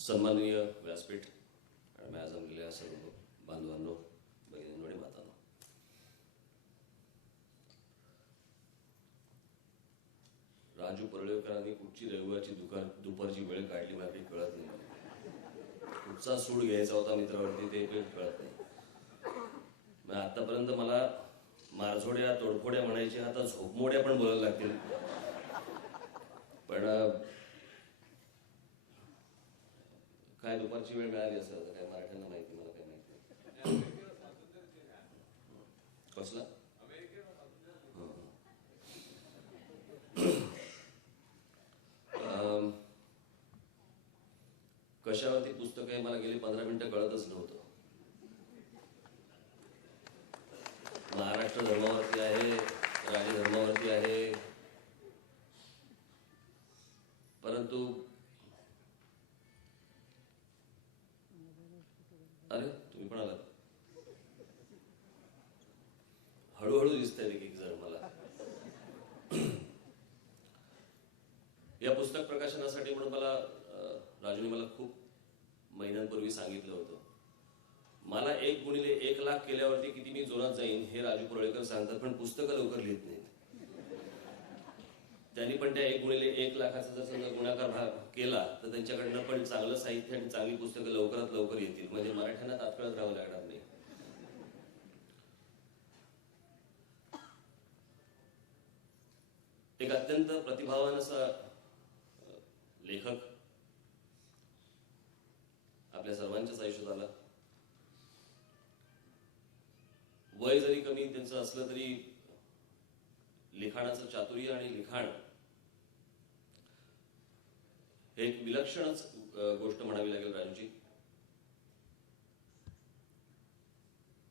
सन्माननीय व्यासपीठ आणि आज जमलेल्या सर्व बांधवांनो, भगिनींनो आणि मातांनो, राजू परळेकरांनी कुठची रविवारची दुपारची वेळ काढली मला काही कळत नाही. कुठचा सूड घ्यायचा होता मित्रावरती ते काही कळत नाही. आतापर्यंत मला मारझोड्या तोडफोड्या म्हणायची, आता झोपमोड्या पण बोलायला लागतील. पण काय दुपारची वेळ मिळाली असं काय मराठ्यांना माहिती, मला काय माहिती. कसला कशावरती पुस्तक आहे मला गेली 15 मिनिटं कळतच नव्हतं. महाराष्ट्र धर्मावरती आहे, राजधर्मावरती आहे, परंतु अरे तुम्ही पण आलात. हळूहळू दिसतंय एक जण मला. या पुस्तक प्रकाशनासाठी म्हणून मला राजूने मला खूप महिन्यांपूर्वी सांगितलं होतं. मला 1x1,00,000 केल्यावरती किती मी जोरात जाईन हे राजू परळेकर सांगतात, पण पुस्तकं लवकर लिहित नाहीत. त्यांनी पण त्या 1x1,00,000 जर समजा गुणाकार भाग केला तर त्यांच्याकडनं पण चांगलं साहित्य आणि चांगली पुस्तकं लवकरात लवकर येतील, म्हणजे मराठ्यांना तात्काळात राहावं लागणार नाही. एक अत्यंत प्रतिभावान असा लेखक आपल्या सर्वांच्याच आयुष्यात आला. वय जरी कमी त्यांचं असलं तरी लिखाणाचं चातुर्य आणि लिखाण हे एक विलक्षणच गोष्ट म्हणावी लागेल राजूची.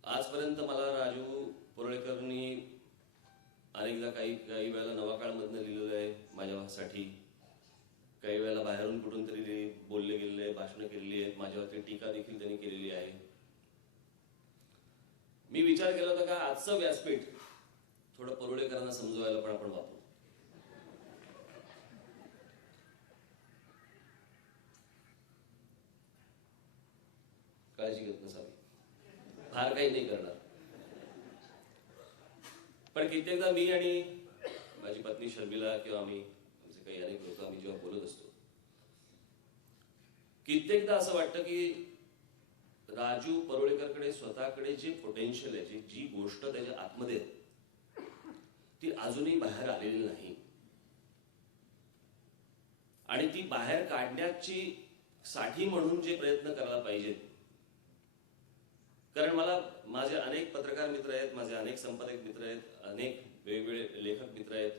आजपर्यंत मला राजू परळेकरांनी अनेकदा काही वेळेला नवाकाळमधनं लिहिलेलं आहे माझ्यासाठी, काही वेळेला बाहेरून कुठून तरी बोलले गेलेले, भाषणं केलेली आहेत, माझ्यावरती टीका देखील त्यांनी केलेली आहे. मी विचार केला होता का आजचं व्यासपीठ थोडं परळेकरांना समजवायला पण आपण वापरू. काळजी घेत नसावी, फार काही नाही करणार. पण कित्येकदा मी आणि माझी पत्नी शर्मिला किंवा आम्ही आमचे काही अनेक लोक आम्ही जेव्हा बोलत असतो, कित्येकदा असं वाटतं की राजू परळेकरकडे स्वतःकडे जे पोटेन्शियल आहे, जी गोष्ट त्याच्या आतमध्ये ती अजूनही बाहेर आलेली नाही आणि ती बाहेर काढण्याची साठी म्हणून जे प्रयत्न करायला पाहिजेत. कारण मला माझे अनेक पत्रकार मित्र आहेत, माझे अनेक संपादक मित्र आहेत, अनेक वेगवेगळे लेखक मित्र आहेत.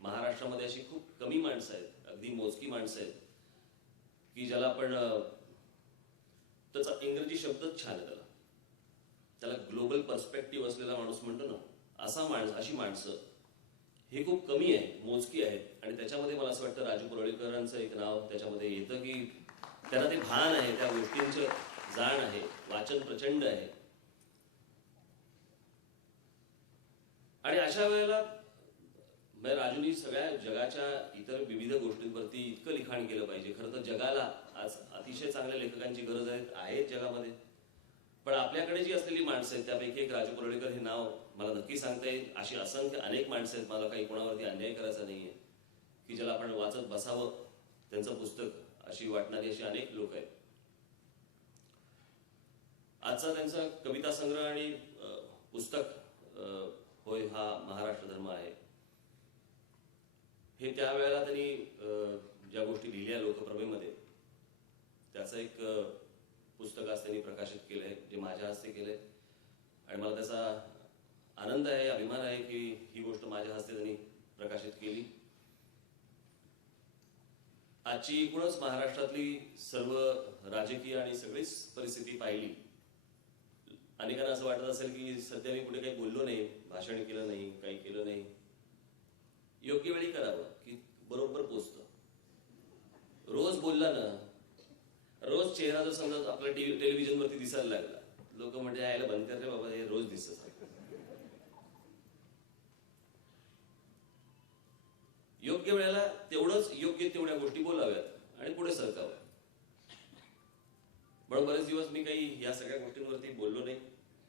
महाराष्ट्रामध्ये अशी खूप कमी माणसं आहेत, अगदी मोजकी माणसं आहेत की ज्याला आपण, त्याचा इंग्रजी शब्दच छान आहे, त्याला ग्लोबल पर्स्पेक्टिव्ह असलेला माणूस म्हणतो ना, अशी माणसं हे खूप कमी आहे, मोजकी आहेत. आणि त्याच्यामध्ये मला असं वाटतं राजू परळेकरांचं एक नाव त्याच्यामध्ये येतं की त्यांना ते भान आहे, त्या गोष्टींचं जाण आहे, वाचन प्रचंड आहे. आणि अशा वेळेला राजूनी सगळ्या जगाच्या इतर विविध गोष्टींवरती इतकं लिखाण केलं पाहिजे. खरं तर जगाला आज अतिशय चांगल्या लेखकांची गरज आहे जगामध्ये. पण आपल्याकडे जी असलेली माणसं आहेत त्यापैकी एक राजू परळेकर हे नाव मला नक्की सांगता येईल. अशी असंख्य अनेक माणसं आहेत, मला काही कोणावरती अन्याय करायचा नाहीये, की ज्याला आपण वाचत बसावं त्यांचं पुस्तक अशी वाटणारी अशी अनेक लोक आहेत. आजचा त्यांचा कविता संग्रह आणि पुस्तक होय हा महाराष्ट्र धर्म आहे, हे त्यावेळेला त्यांनी ज्या गोष्टी लिहिल्या लोकप्रभेमध्ये त्याचं एक पुस्तक आज त्यांनी प्रकाशित केलंय, जे माझ्या हस्ते केलंय. आणि मला त्याचा आनंद आहे, अभिमान आहे की ही गोष्ट माझ्या हस्ते त्यांनी प्रकाशित केली. आजची एकूणच महाराष्ट्रातली सर्व राजकीय आणि सगळीच परिस्थिती पाहिली, अनेकांना असं वाटत असेल की सध्या मी कुठे काही बोललो नाही, भाषण केलं नाही, काही केलं नाही. योग्य वेळी करावं की बरोबर पोचतं. रोज बोलला ना, रोज चेहरा जर समजा आपल्या टेलिव्हिजनवरती दिसायला लागला, लोक म्हणजे यायला बंद कर रे बाबा, हे रोज दिसत. योग्य वेळेला तेवढंच योग्य तेवढ्या गोष्टी बोलाव्यात आणि पुढे सरकाव्यात. म्हणून बरेच दिवस मी काही या सगळ्या गोष्टींवरती बोललो नाही.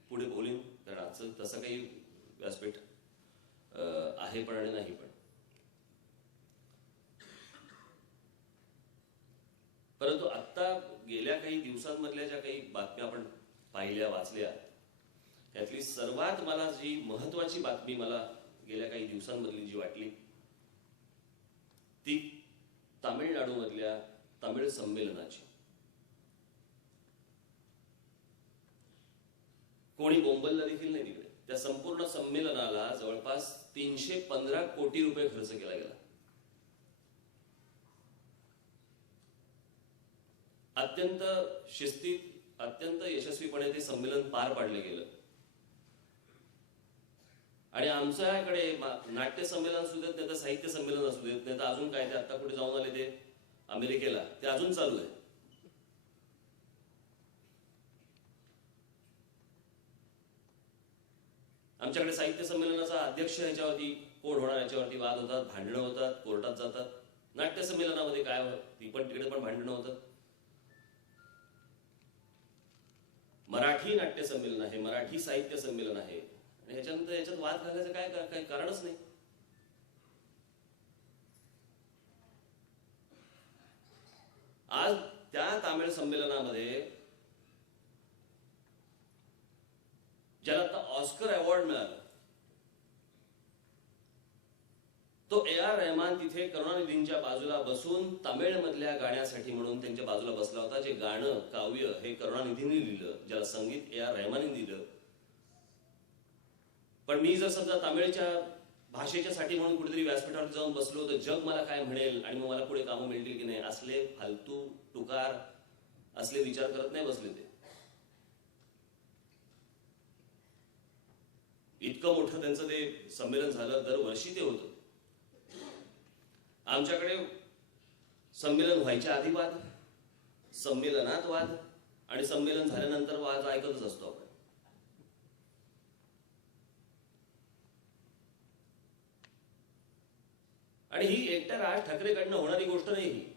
पुढे बोलीन, कारण आजचं तसं काही व्यासपीठ आहे पण आणि नाही पण. परंतु आत्ता गेल्या काही दिवसांमधल्या ज्या काही बातम्या आपण पाहिल्या वाचल्या, त्यातली सर्वात मला जी महत्वाची बातमी मला गेल्या काही दिवसांमधली जी वाटली ती तामिळनाडूमधल्या तमिळ संमेलनाची. कोणी बोंबलला देखील नाही तिकडे. त्या संपूर्ण संमेलनाला जवळपास 315 कोटी रुपये खर्च केला गेला. अत्यंत शिस्तीत, अत्यंत यशस्वीपणे ते संमेलन पार पाडलं गेलं. आणि आमच्याकडे नाट्य संमेलन असू देत, नाही तर साहित्य संमेलन असू देत, नाही तर अजून काय, ते आता कुठे जाऊन आले ते अमेरिकेला, ते अजून चालू आहे. आमच्याकडे साहित्य संमेलनाचा अध्यक्ष ह्याच्यावरती कोण होणार याच्यावरती वाद होतात, भांडणं होतात, कोर्टात जातात. नाट्य संमेलनामध्ये काय ती पण तिकडे पण भांडणं होतात. मराठी नाट्य संमेलन आहे, मराठी साहित्य संमेलन आहे, आणि ह्याच्यानंतर याच्यात वाद घालायचं काय कारणच नाही. आज त्या तामिळ संमेलनामध्ये ज्याला आता ऑस्कर अवॉर्ड मिळाला, तो A.R. रहमान तिथे करुणानिधींच्या बाजूला बसून तमिळमधल्या गाण्यासाठी म्हणून त्यांच्या बाजूला बसला होता. जे गाणं काव्य हे करुणानिधींनी लिहिलं, ज्याला संगीत A.R. रहमानने दिलं. पण मी जर समजा तमिळच्या भाषेच्या साठी म्हणून कुठेतरी व्यासपीठावर जाऊन बसलो, तर जग मला काय म्हणेल आणि मग मला पुढे कामं मिळतील की नाही, असले फालतू टुकार असले विचार करत नाही बसले ते. इतकं मोठं त्यांचं ते संमेलन झालं, दरवर्षी ते होतं. आमच्याकडे संमेलन व्हायच्या आधी वाद, संमेलनात वाद, आणि संमेलन झाल्यानंतर वाद ऐकतच असतो आपण. आणि ही एकट्या राज ठाकरेकडनं होणारी गोष्ट नाही.